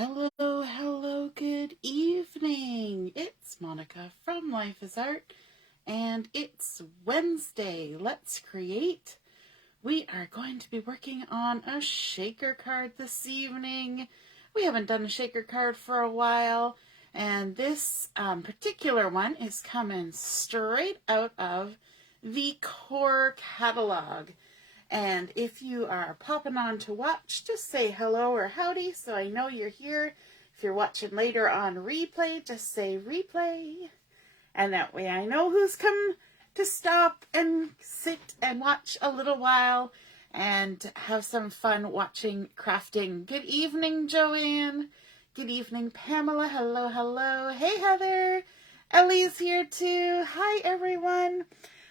Hello, hello, good evening. It's Monica from Life is Art, and it's Wednesday. Let's create. We are going to be working on a shaker card this evening. We haven't done a shaker card for a while, and this particular one is coming straight out of the Core Catalog. And if you are popping on to watch, just say hello or howdy so I know you're here. If you're watching later on replay, just say replay. And that way I know who's come to stop and sit and watch a little while and have some fun watching crafting. Good evening, Joanne. Good evening, Pamela. Hello, hello. Hey, Heather. Ellie's here too. Hi, everyone.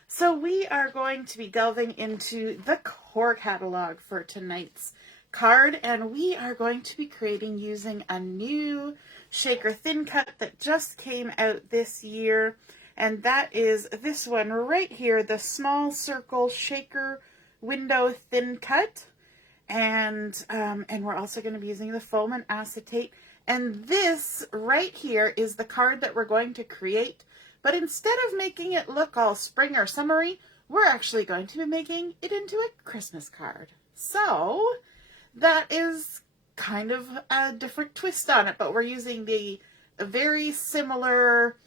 So we are going to be delving into the Core Catalog for tonight's card, and we are going to be creating using a new shaker thin cut that just came out this year, and that is this one right here, the small circle shaker window thin cut, and we're also going to be using the foam and acetate, and this right here is the card that we're going to create. But instead of making it look all spring or summery, we're actually going to be making it into a Christmas card. So that is kind of a different twist on it, but we're using the very similar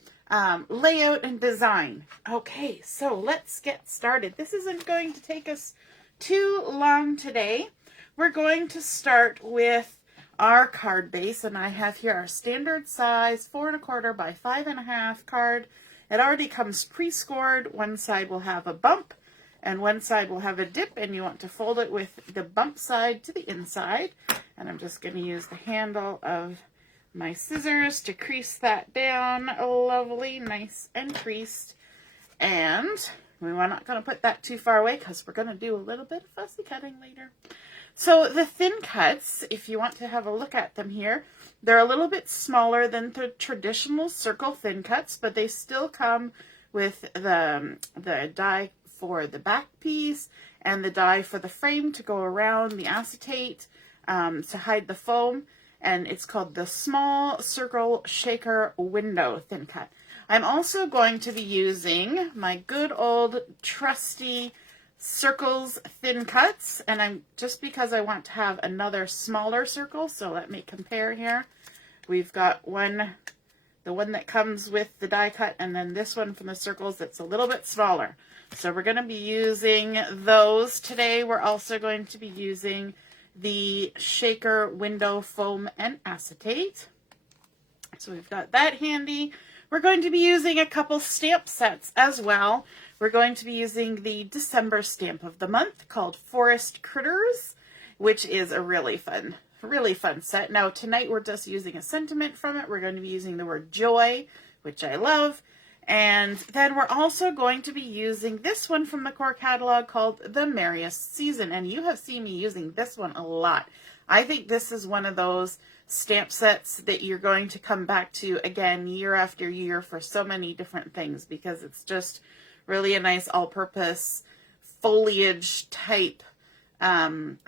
layout and design. Okay, so let's get started. This isn't going to take us too long today. We're going to start with our card base, and I have here our standard size 4 1/4 by 5 1/2 card. It already comes pre-scored. One side will have a bump and one side will have a dip, and you want to fold it with the bump side to the inside. And I'm just going to use the handle of my scissors to crease that down. Lovely, nice and creased. And we're not going to put that too far away because we're going to do a little bit of fussy cutting later. So the thin cuts, if you want to have a look at them here, they're a little bit smaller than the traditional circle thin cuts, but they still come with the die for the back piece and the die for the frame to go around the acetate to hide the foam. And it's called the Small Circle Shaker Window Thin Cut. I'm also going to be using my good old trusty circles thin cuts, and I'm just because I want to have another smaller circle, so let me compare here. We've got the one that comes with the die cut, and then this one from the circles that's a little bit smaller. So we're going to be using those today. We're also going to be using the shaker window foam and acetate. So we've got that handy. We're going to be using a couple stamp sets as well. We're going to be using the December stamp of the month called Forest Critters, which is a really fun set. Now tonight we're just using a sentiment from it. We're going to be using the word joy, which I love. And then we're also going to be using this one from the Core Catalog called the Merriest Season. And you have seen me using this one a lot. I think this is one of those stamp sets that you're going to come back to again year after year for so many different things, because it's just really a nice all-purpose foliage type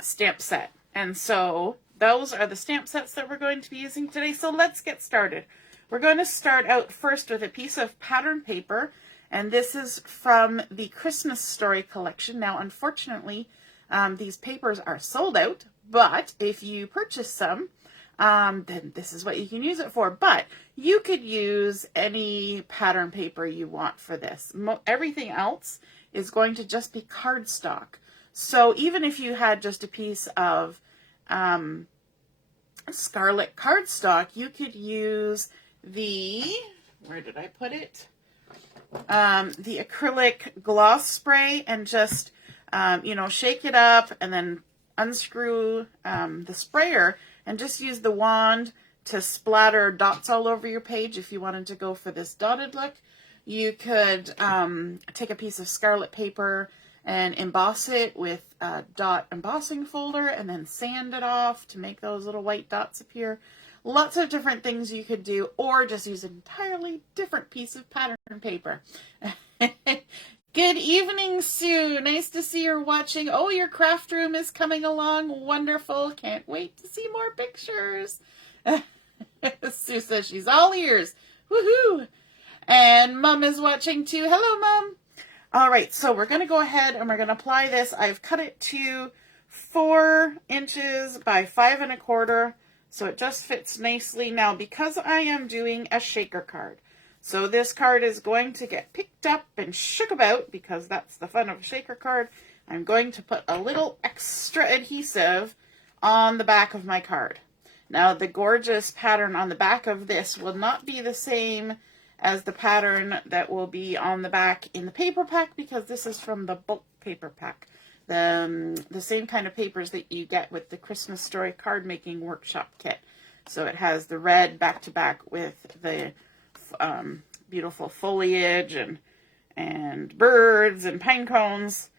stamp set. And so those are the stamp sets that we're going to be using today. So let's get started. We're going to start out first with a piece of pattern paper, and this is from the Christmas Story collection. Now, unfortunately, these papers are sold out, but if you purchase some, then this is what you can use it for. But you could use any pattern paper you want for this. Everything else is going to just be cardstock. So even if you had just a piece of scarlet cardstock, you could use the, where did I put it? The acrylic gloss spray and just, shake it up and then unscrew the sprayer and just use the wand to splatter dots all over your page if you wanted to go for this dotted look. You could take a piece of scarlet paper and emboss it with a dot embossing folder and then sand it off to make those little white dots appear. Lots of different things you could do, or just use an entirely different piece of pattern paper. Good evening, Sue. Nice to see you're watching. Oh, your craft room is coming along. Wonderful. Can't wait to see more pictures. Sue says she's all ears. Woohoo! And Mom is watching too. Hello, Mom. All right, so we're going to go ahead and we're going to apply this. I've cut it to 4 inches by 5 1/4, so it just fits nicely. Now, because I am doing a shaker card, so this card is going to get picked up and shook about, because that's the fun of a shaker card. I'm going to put a little extra adhesive on the back of my card. Now, the gorgeous pattern on the back of this will not be the same as the pattern that will be on the back in the paper pack, because this is from the bulk paper pack. The same kind of papers that you get with the Christmas Story card making workshop kit. So it has the red back to back with the beautiful foliage and birds and pine cones.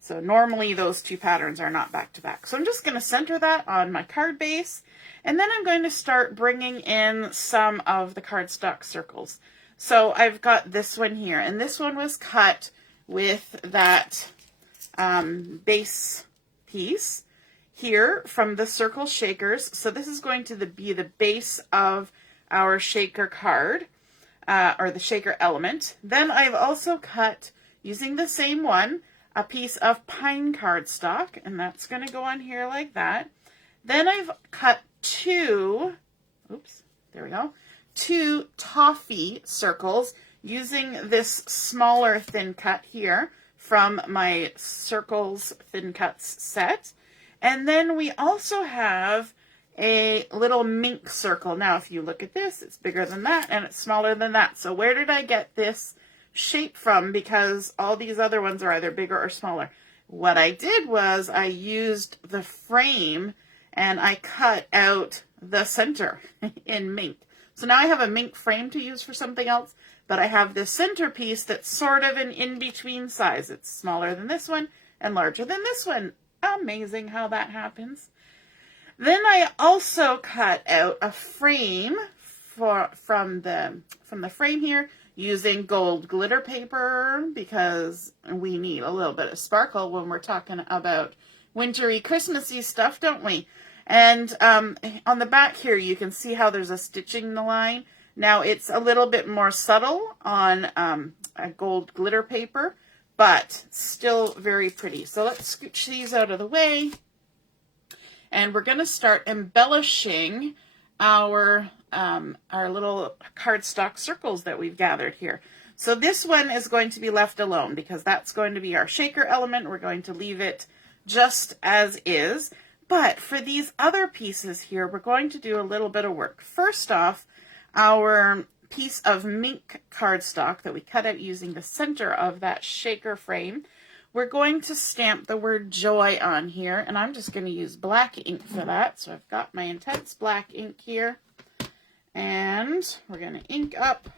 So normally those two patterns are not back to back. So I'm just going to center that on my card base, and then I'm going to start bringing in some of the cardstock circles. So I've got this one here, and this one was cut with that base piece here from the circle shakers. So this is going to be the base of our shaker card, or the shaker element. Then I've also cut, using the same one, a piece of pine cardstock, and that's going to go on here like that. Then I've cut two toffee circles using this smaller thin cut here from my circles thin cuts set. And then we also have a little mink circle. Now, if you look at this, it's bigger than that and it's smaller than that. So where did I get this shape from? Because all these other ones are either bigger or smaller. What I did was I used the frame and I cut out the center in mink. So now I have a mink frame to use for something else, but I have this centerpiece that's sort of an in-between size. It's smaller than this one and larger than this one. Amazing how that happens. Then I also cut out a frame from the frame here using gold glitter paper, because we need a little bit of sparkle when we're talking about wintry Christmassy stuff, don't we? And on the back here, you can see how there's a stitching in the line. Now, it's a little bit more subtle on a gold glitter paper, but still very pretty. So let's scooch these out of the way. And we're going to start embellishing our little cardstock circles that we've gathered here. So this one is going to be left alone because that's going to be our shaker element. We're going to leave it just as is. But for these other pieces here, we're going to do a little bit of work. First off, our piece of mink cardstock that we cut out using the center of that shaker frame, we're going to stamp the word joy on here, and I'm just going to use black ink for that. So I've got my intense black ink here, and we're going to ink up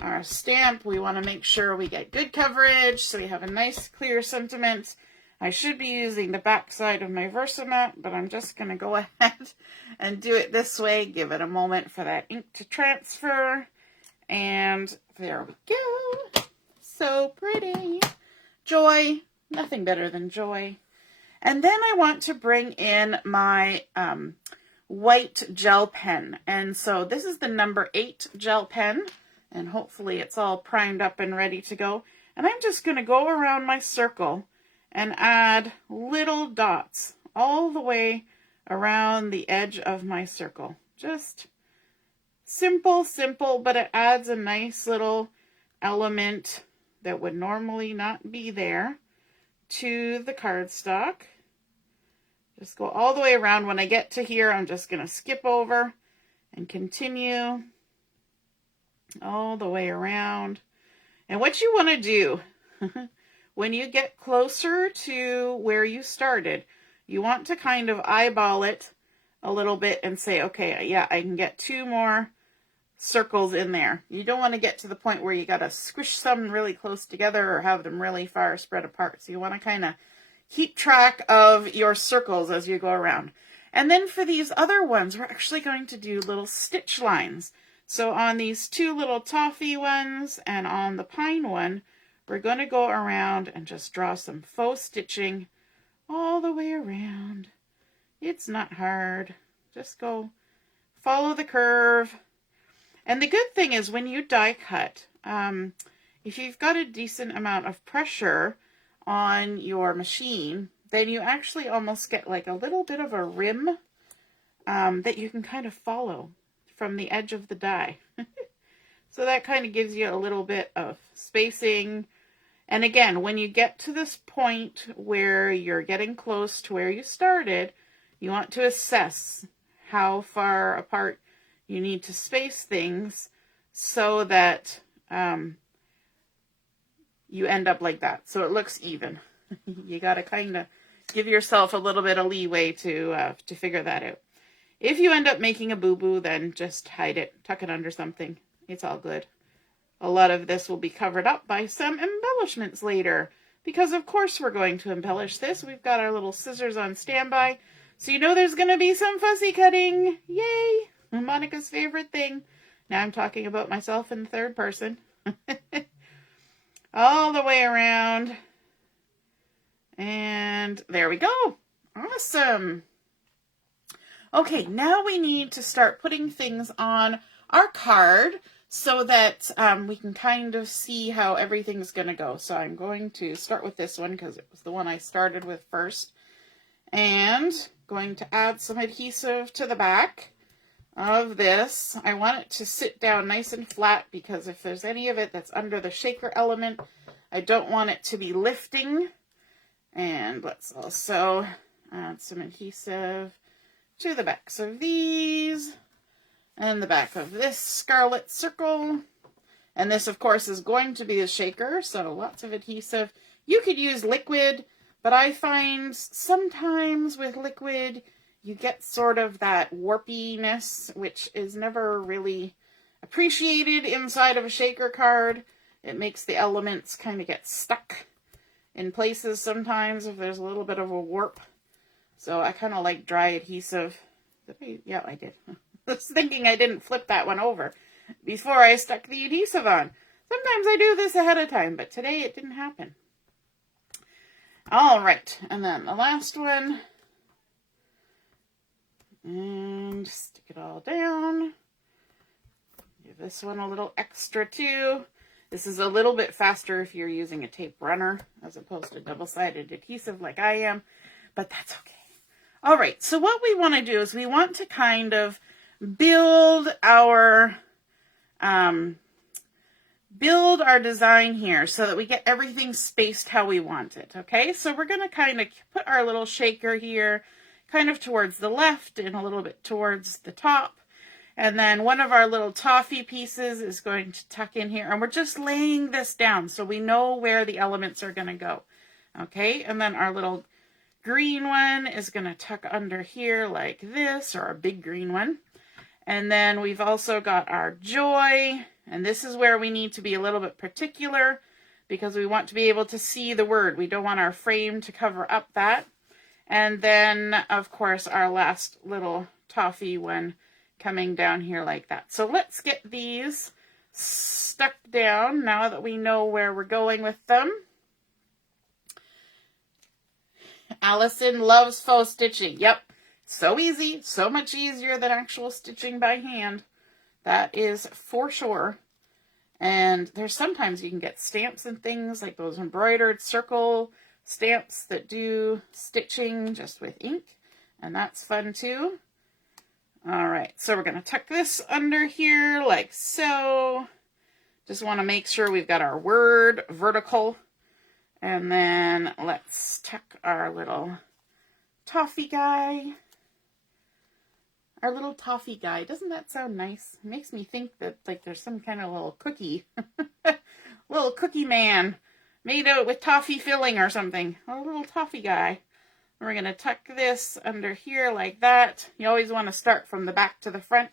our stamp. We want to make sure we get good coverage so we have a nice clear sentiment. I should be using the back side of my Versamat, but I'm just going to go ahead and do it this way. Give it a moment for that ink to transfer. And there we go. So pretty. Joy. Nothing better than joy. And then I want to bring in my white gel pen. And so this is the number 8 gel pen. And hopefully it's all primed up and ready to go. And I'm just going to go around my circle and add little dots all the way around the edge of my circle. Just simple, but it adds a nice little element that would normally not be there to the cardstock. Just go all the way around. When I get to here, I'm just going to skip over and continue all the way around. And what you want to do when you get closer to where you started, you want to kind of eyeball it a little bit and say, okay, yeah, I can get 2 more circles in there. You don't want to get to the point where you got to squish some really close together or have them really far spread apart. So you want to kind of keep track of your circles as you go around. And then for these other ones, we're actually going to do little stitch lines. So on these 2 little toffee ones and on the pine one, we're going to go around and just draw some faux stitching all the way around. It's not hard. Just go follow the curve. And the good thing is when you die cut, if you've got a decent amount of pressure on your machine, then you actually almost get like a little bit of a rim that you can kind of follow from the edge of the die. So that kind of gives you a little bit of spacing. And again, when you get to this point where you're getting close to where you started, you want to assess how far apart you need to space things so that you end up like that. So it looks even. You got to kind of give yourself a little bit of leeway to figure that out. If you end up making a boo-boo, then just hide it, tuck it under something. It's all good. A lot of this will be covered up by some embellishments later, because of course we're going to embellish this. We've got our little scissors on standby, so you know there's going to be some fussy cutting. Yay! Monica's favorite thing. Now I'm talking about myself in the third person. All the way around. And there we go. Awesome. Okay, now we need to start putting things on our card so that we can kind of see how everything's going to go. So I'm going to start with this one because it was the one I started with first. And going to add some adhesive to the back of this. I want it to sit down nice and flat because if there's any of it that's under the shaker element, I don't want it to be lifting. And let's also add some adhesive to the backs of these and the back of this scarlet circle. And this, of course, is going to be a shaker, so lots of adhesive. You could use liquid, but I find sometimes with liquid, you get sort of that warpiness, which is never really appreciated inside of a shaker card. It makes the elements kind of get stuck in places sometimes if there's a little bit of a warp. So I kind of like dry adhesive. Yeah, I did. I was thinking I didn't flip that one over before I stuck the adhesive on. Sometimes I do this ahead of time, but today it didn't happen. All right, and then the last one. And stick it all down. Give this one a little extra too. This is a little bit faster if you're using a tape runner as opposed to double-sided adhesive like I am, but that's okay. All right, so what we want to do is we want to kind of build our design here so that we get everything spaced how we want it, okay? So we're going to kind of put our little shaker here kind of towards the left and a little bit towards the top. And then one of our little toffee pieces is going to tuck in here. And we're just laying this down so we know where the elements are going to go. Okay, and then our little green one is going to tuck under here like this, or a big green one. And then we've also got our joy. And this is where we need to be a little bit particular because we want to be able to see the word. We don't want our frame to cover up that. And then, of course, our last little toffee one coming down here like that. So let's get these stuck down now that we know where we're going with them. Allison loves faux stitching. Yep, so easy, so much easier than actual stitching by hand. That is for sure. And there's sometimes you can get stamps and things like those embroidered circle stamps that do stitching just with ink. And that's fun too. All right, so we're going to tuck this under here like so. Just want to make sure we've got our word vertical. And then let's tuck our little toffee guy. Our little toffee guy. Doesn't that sound nice? It makes me think that like there's some kind of little cookie. Little cookie man made out with toffee filling or something. A little toffee guy. We're going to tuck this under here like that. You always want to start from the back to the front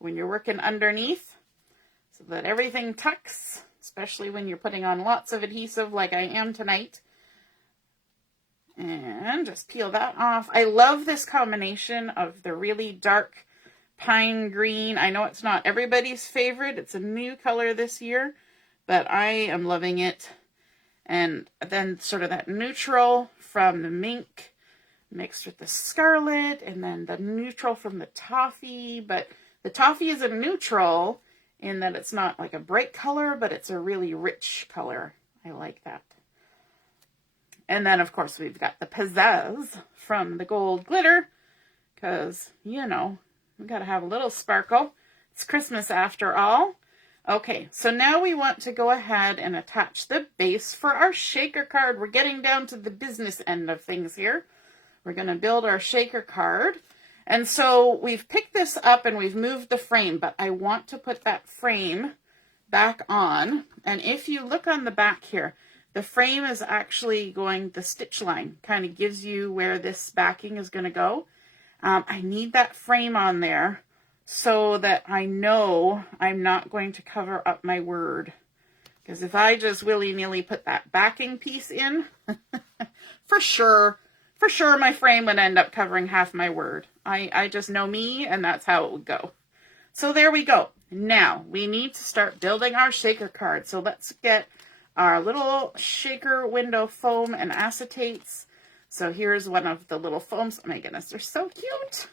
when you're working underneath so that everything tucks, especially when you're putting on lots of adhesive like I am tonight. And just peel that off. I love this combination of the really dark pine green. I know it's not everybody's favorite. It's a new color this year, but I am loving it. And then sort of that neutral from the mink mixed with the scarlet, and then the neutral from the toffee, but The toffee is a neutral in that it's not like a bright color, but it's a really rich color. I like that. And then, of course, we've got the pizzazz from the gold glitter because, you know, we got to have a little sparkle. It's Christmas after all. Okay, so now we want to go ahead and attach the base for our shaker card. We're getting down to the business end of things here. We're going to build our shaker card. And so we've picked this up and we've moved the frame, but I want to put that frame back on. And if you look on the back here, the frame is actually going, the stitch line kind of gives you where this backing is going to go. I need that frame on there so that I know I'm not going to cover up my word. Because if I just willy-nilly put that backing piece in, for sure my frame would end up covering half my word. I just know me, and that's how it would go. So there we go. Now we need to start building our shaker card. So let's get our little shaker window foam and acetates. So here's one of the little foams. Oh my goodness, they're so cute.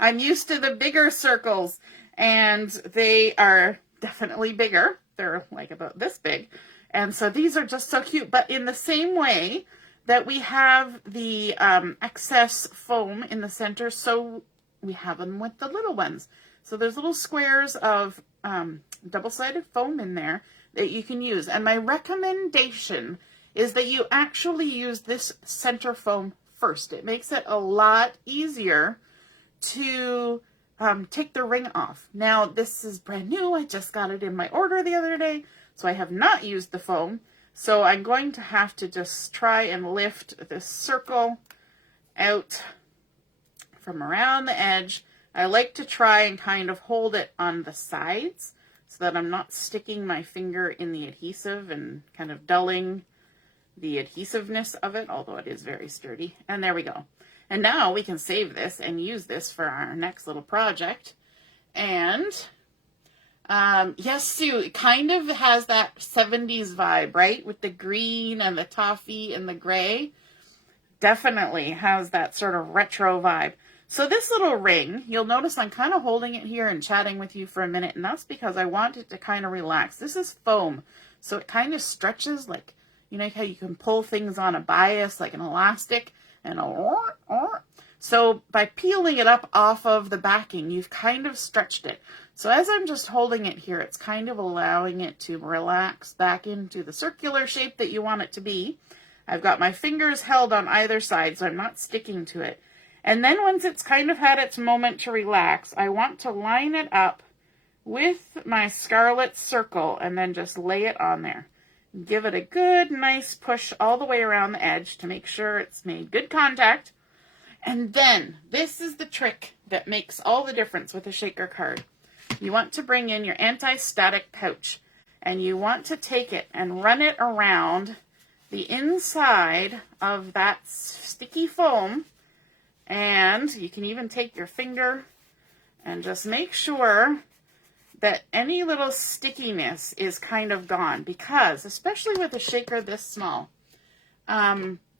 I'm used to the bigger circles, and they are definitely bigger. They're like about this big. And so these are just so cute. But in the same way that we have the excess foam in the center, so we have them with the little ones. So there's little squares of double-sided foam in there that you can use. And my recommendation is that you actually use this center foam first. It makes it a lot easier to take the ring off. Now, this is brand new. I just got it in my order the other day, so I have not used the foam. So I'm going to have to just try and lift this circle out from around the edge. I like to try and kind of hold it on the sides so that I'm not sticking my finger in the adhesive and kind of dulling the adhesiveness of it, although it is very sturdy. And there we go. And now we can save this and use this for our next little project. And yes, Sue, it kind of has that 70s vibe, right? With the green and the toffee and the gray. Definitely has that sort of retro vibe. So this little ring, you'll notice I'm kind of holding it here and chatting with you for a minute, and that's because I want it to kind of relax. This is foam, so it kind of stretches like, you know how you can pull things on a bias like an elastic, and so by peeling it up off of the backing, you've kind of stretched it. So as I'm just holding it here, it's kind of allowing it to relax back into the circular shape that you want it to be. I've got my fingers held on either side, so I'm not sticking to it. And then once it's kind of had its moment to relax, I want to line it up with my scarlet circle and then just lay it on there. Give it a good, nice push all the way around the edge to make sure it's made good contact. And then, this is the trick that makes all the difference with a shaker card. You want to bring in your anti-static pouch, and you want to take it and run it around the inside of that sticky foam. And you can even take your finger and just make sure that any little stickiness is kind of gone, because especially with a shaker this small,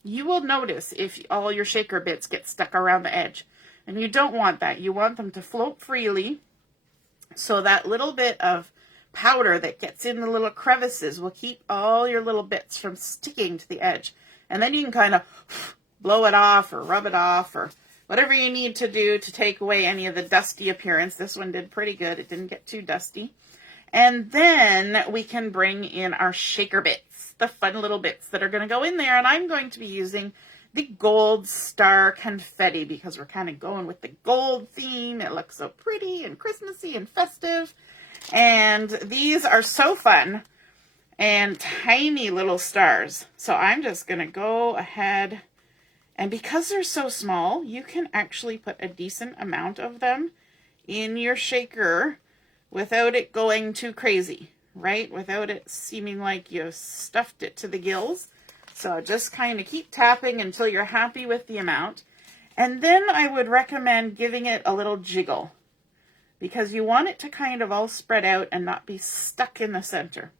you will notice if all your shaker bits get stuck around the edge, and you don't want that. You want them to float freely, so that little bit of powder that gets in the little crevices will keep all your little bits from sticking to the edge. And then you can kind of blow it off or rub it off or whatever you need to do to take away any of the dusty appearance. This one did pretty good. It didn't get too dusty. And then we can bring in our shaker bits, the fun little bits that are going to go in there. And I'm going to be using the gold star confetti because we're kind of going with the gold theme. It looks so pretty and Christmassy and festive. And these are so fun and tiny little stars. So I'm just going to go ahead. And because they're so small, you can actually put a decent amount of them in your shaker without it going too crazy, right? Without it seeming like you stuffed it to the gills. So just kind of keep tapping until you're happy with the amount. And then I would recommend giving it a little jiggle because you want it to kind of all spread out and not be stuck in the center.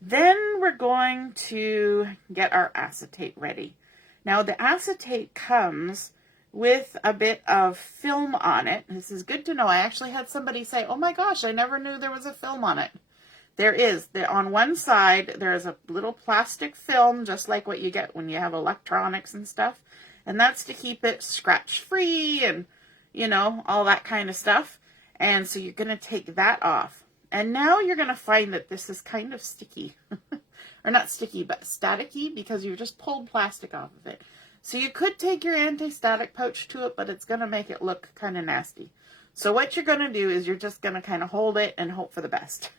Then we're going to get our acetate ready. Now the acetate comes with a bit of film on it. This is good to know. I actually had somebody say, oh my gosh, I never knew there was a film on it. There is. On one side, there's a little plastic film, just like what you get when you have electronics and stuff. And that's to keep it scratch-free and, you know, all that kind of stuff. And so you're going to take that off. And now you're going to find that this is kind of sticky. Or not sticky, but staticky, because you just pulled plastic off of it. So you could take your anti-static pouch to it, but it's going to make it look kind of nasty. So what you're going to do is you're just going to kind of hold it and hope for the best.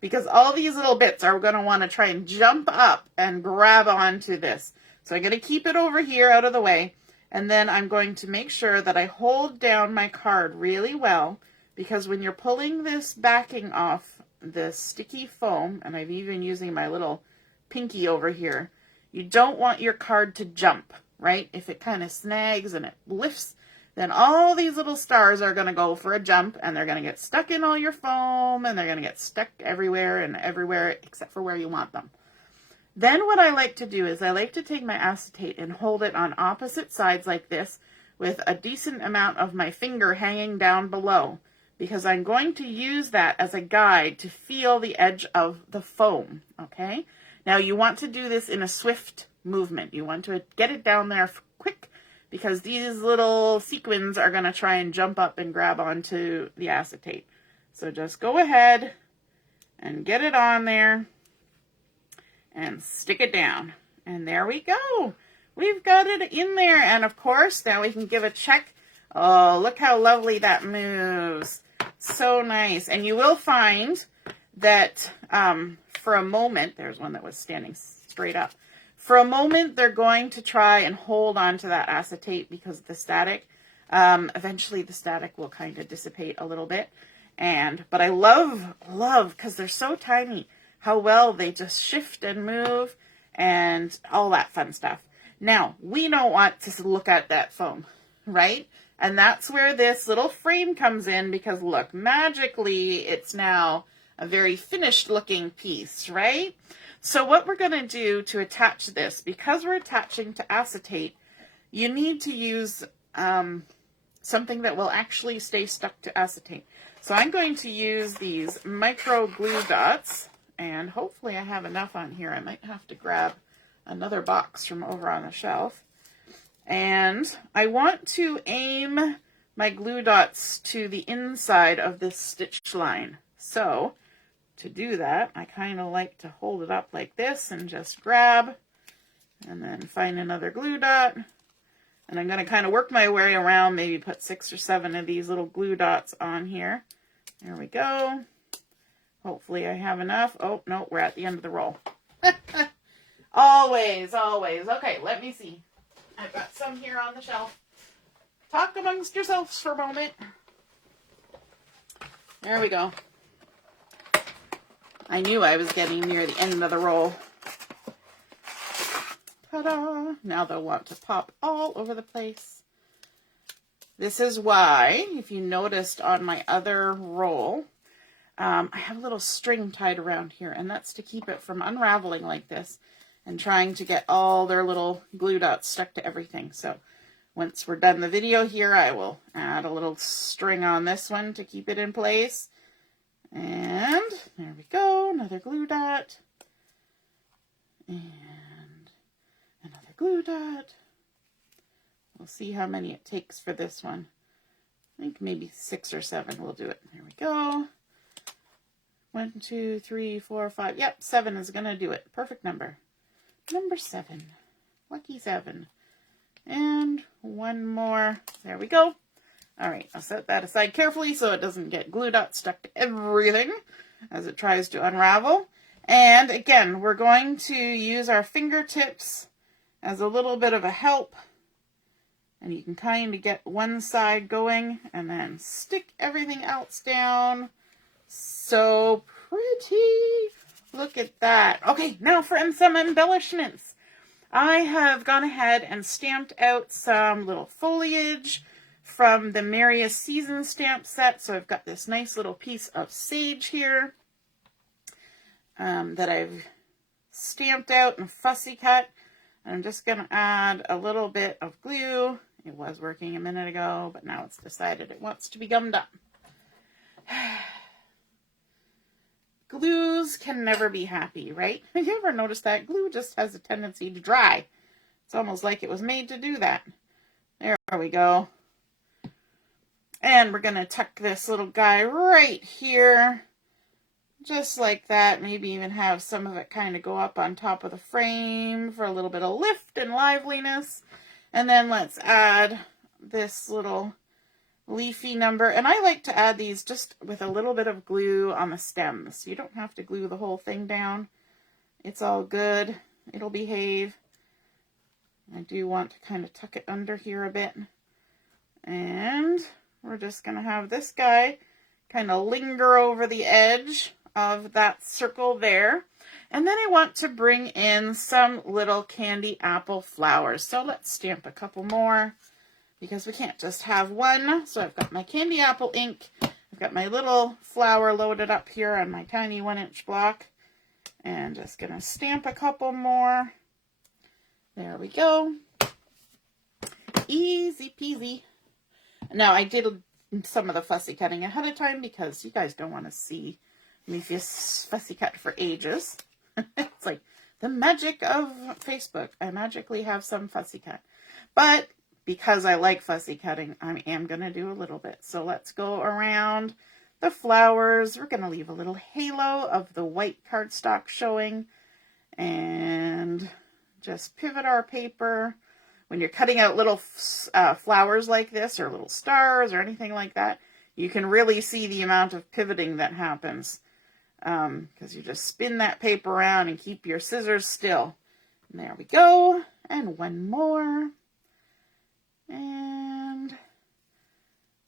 Because all these little bits are going to want to try and jump up and grab onto this. So I'm going to keep it over here out of the way. And then I'm going to make sure that I hold down my card really well. Because when you're pulling this backing off the sticky foam, and I'm even using my little pinky over here, you don't want your card to jump, right? If it kind of snags and it lifts, then all these little stars are going to go for a jump, and they're going to get stuck in all your foam, and they're going to get stuck everywhere and everywhere except for where you want them. Then what I like to do is I like to take my acetate and hold it on opposite sides like this with a decent amount of my finger hanging down below, because I'm going to use that as a guide to feel the edge of the foam, okay? Now, you want to do this in a swift movement. You want to get it down there quick, because these little sequins are going to try and jump up and grab onto the acetate. So just go ahead and get it on there and stick it down. And there we go. We've got it in there. And of course, now we can give a check. Oh, look how lovely that moves. So nice. And you will find that for a moment, there's one that was standing straight up. For a moment, they're going to try and hold on to that acetate because of the static. Eventually, the static will kind of dissipate a little bit. But I love, because they're so tiny, how well they just shift and move and all that fun stuff. Now, we don't want to look at that foam, right? And that's where this little frame comes in, because look, magically, it's now a very finished looking piece, right? So what we're going to do to attach this, because we're attaching to acetate, you need to use something that will actually stay stuck to acetate. So I'm going to use these micro glue dots, and hopefully I have enough on here. I might have to grab another box from over on the shelf. And I want to aim my glue dots to the inside of this stitch line. So to do that, I kind of like to hold it up like this and just grab and then find another glue dot. And I'm going to kind of work my way around, maybe put 6 or 7 of these little glue dots on here. There we go. Hopefully I have enough. Oh, no, we're at the end of the roll. Always. Okay, let me see. I've got some here on the shelf. Talk amongst yourselves for a moment. There we go. I knew I was getting near the end of the roll. Ta-da! Now they'll want to pop all over the place. This is why, if you noticed on my other roll, I have a little string tied around here, and that's to keep it from unraveling like this and trying to get all their little glue dots stuck to everything. So once we're done the video here, I will add a little string on this one to keep it in place. And there we go, another glue dot. And another glue dot. We'll see how many it takes for this one. I think maybe 6 or 7 will do it. There we go. 1, 2, 3, 4, 5. Yep, 7 is going to do it. Perfect number. Number 7. Lucky 7. And one more. There we go. All right, I'll set that aside carefully so it doesn't get glue dots stuck to everything as it tries to unravel. And again, we're going to use our fingertips as a little bit of a help. And you can kind of get one side going and then stick everything else down. So pretty. Look at that. Okay, now for some embellishments. I have gone ahead and stamped out some little foliage from the Merriest season stamp set. So I've got this nice little piece of sage here that I've stamped out and fussy cut. And I'm just going to add a little bit of glue It was working a minute ago, but now it's decided it wants to be gummed up. Glues can never be happy, right? Have you ever noticed that? Glue just has a tendency to dry. It's almost like it was made to do that. There we go. And we're going to tuck this little guy right here. Just like that. Maybe even have some of it kind of go up on top of the frame for a little bit of lift and liveliness. And then let's add this little leafy number. And I like to add these just with a little bit of glue on the stems. You don't have to glue the whole thing down. It's all good. It'll behave. I do want to kind of tuck it under here a bit. And we're just going to have this guy kind of linger over the edge of that circle there. And then I want to bring in some little candy apple flowers. So let's stamp a couple more, because we can't just have one. So I've got my candy apple ink. I've got my little flower loaded up here on my tiny 1-inch block. And just going to stamp a couple more. There we go. Easy peasy. Now I did some of the fussy cutting ahead of time because you guys don't want to see me fussy cut for ages. It's like the magic of Facebook. I magically have some fussy cut. But because I like fussy cutting, I am going to do a little bit. So let's go around the flowers. We're going to leave a little halo of the white cardstock showing. And just pivot our paper. When you're cutting out little flowers like this, or little stars, or anything like that, you can really see the amount of pivoting that happens. Because you just spin that paper around and keep your scissors still. And there we go. And one more. And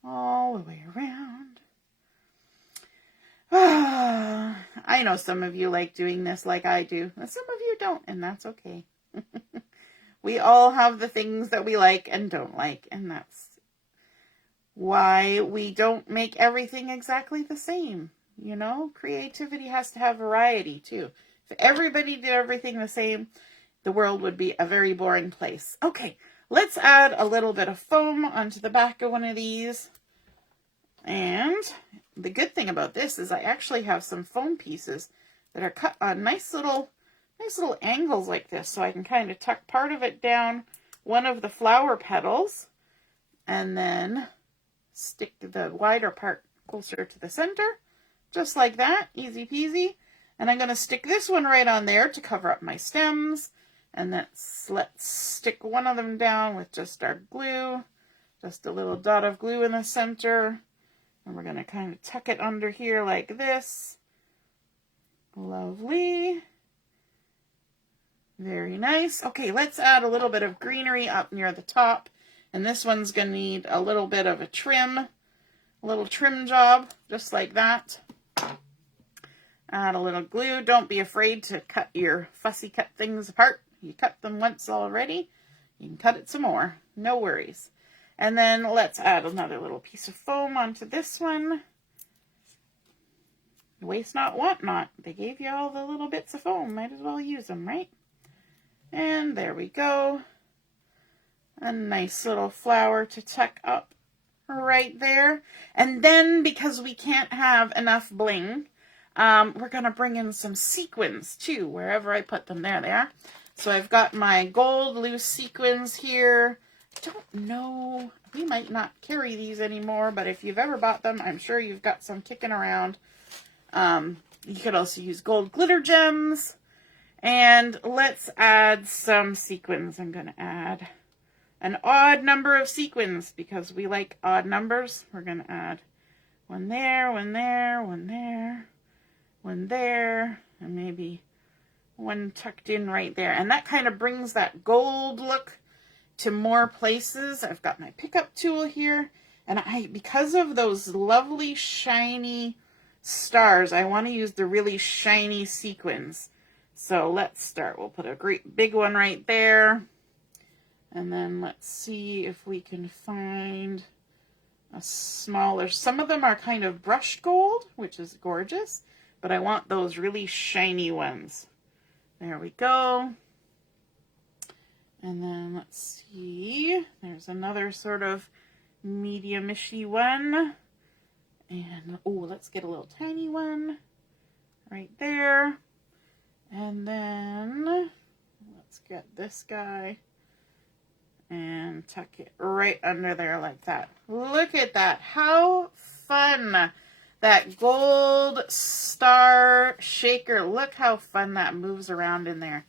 all the way around. I know some of you like doing this like I do. Some of you don't, and that's okay. We all have the things that we like and don't like, and that's why we don't make everything exactly the same. You know, creativity has to have variety too. If everybody did everything the same, the world would be a very boring place. Okay, let's add a little bit of foam onto the back of one of these. And the good thing about this is I actually have some foam pieces that are cut on nice little angles like this, so I can kind of tuck part of it down one of the flower petals and then stick the wider part closer to the center, just like that, easy peasy. And I'm going to stick this one right on there to cover up my stems, and let's stick one of them down with just our glue, just a little dot of glue in the center, and we're going to kind of tuck it under here like this. Lovely. Very nice. Okay, let's add a little bit of greenery up near the top. And this one's going to need a little bit of a little trim job, just like that. Add a little glue. Don't be afraid to cut your fussy cut things apart. You cut them once already. You can cut it some more. No worries. And then let's add another little piece of foam onto this one. Waste not, want not. They gave you all the little bits of foam. Might as well use them, right? And there we go. A nice little flower to tuck up right there. And then, because we can't have enough bling, we're going to bring in some sequins too, wherever I put them. There they are. So I've got my gold loose sequins here. Don't know, we might not carry these anymore, but if you've ever bought them, I'm sure you've got some kicking around. You could also use gold glitter gems. And let's add some sequins. I'm going to add an odd number of sequins because we like odd numbers. We're going to add one there, one there, one there, one there, and maybe one tucked in right there. And that kind of brings that gold look to more places. I've got my pickup tool here, and because of those lovely shiny stars, I want to use the really shiny sequins. So let's start. We'll put a great big one right there. And then let's see if we can find a smaller. Some of them are kind of brushed gold, which is gorgeous, but I want those really shiny ones. There we go. And then let's see, there's another sort of medium-ishy one. And, oh, let's get a little tiny one right there. And then let's get this guy and tuck it right under there like that. Look at that. How fun. That gold star shaker. Look how fun that moves around in there.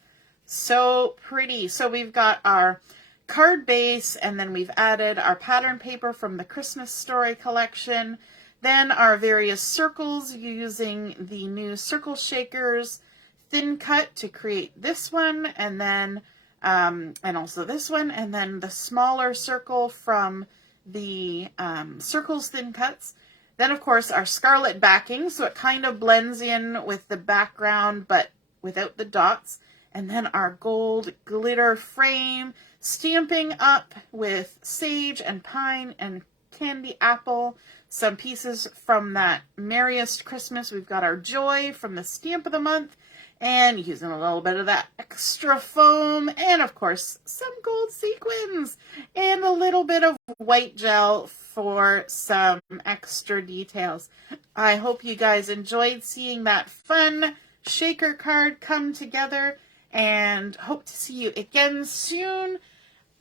So pretty. So we've got our card base, and then we've added our pattern paper from the Christmas Story collection. Then our various circles using the new circle shakers thin cut to create this one, and then and also this one, and then the smaller circle from the circles thin cuts. Then of course our scarlet backing, so it kind of blends in with the background but without the dots. And then our gold glitter frame, stamping up with sage and pine and candy apple. Some pieces from that Merriest Christmas. We've got our joy from the stamp of the month, and using a little bit of that extra foam, and of course some gold sequins and a little bit of white gel for some extra details. I hope you guys enjoyed seeing that fun shaker card come together, and hope to see you again soon.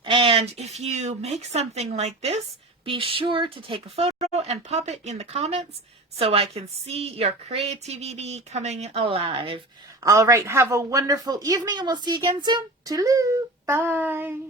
And if you make something like this, be sure to take a photo and pop it in the comments so I can see your creativity coming alive. All right, have a wonderful evening, and we'll see you again soon. Toodaloo, bye.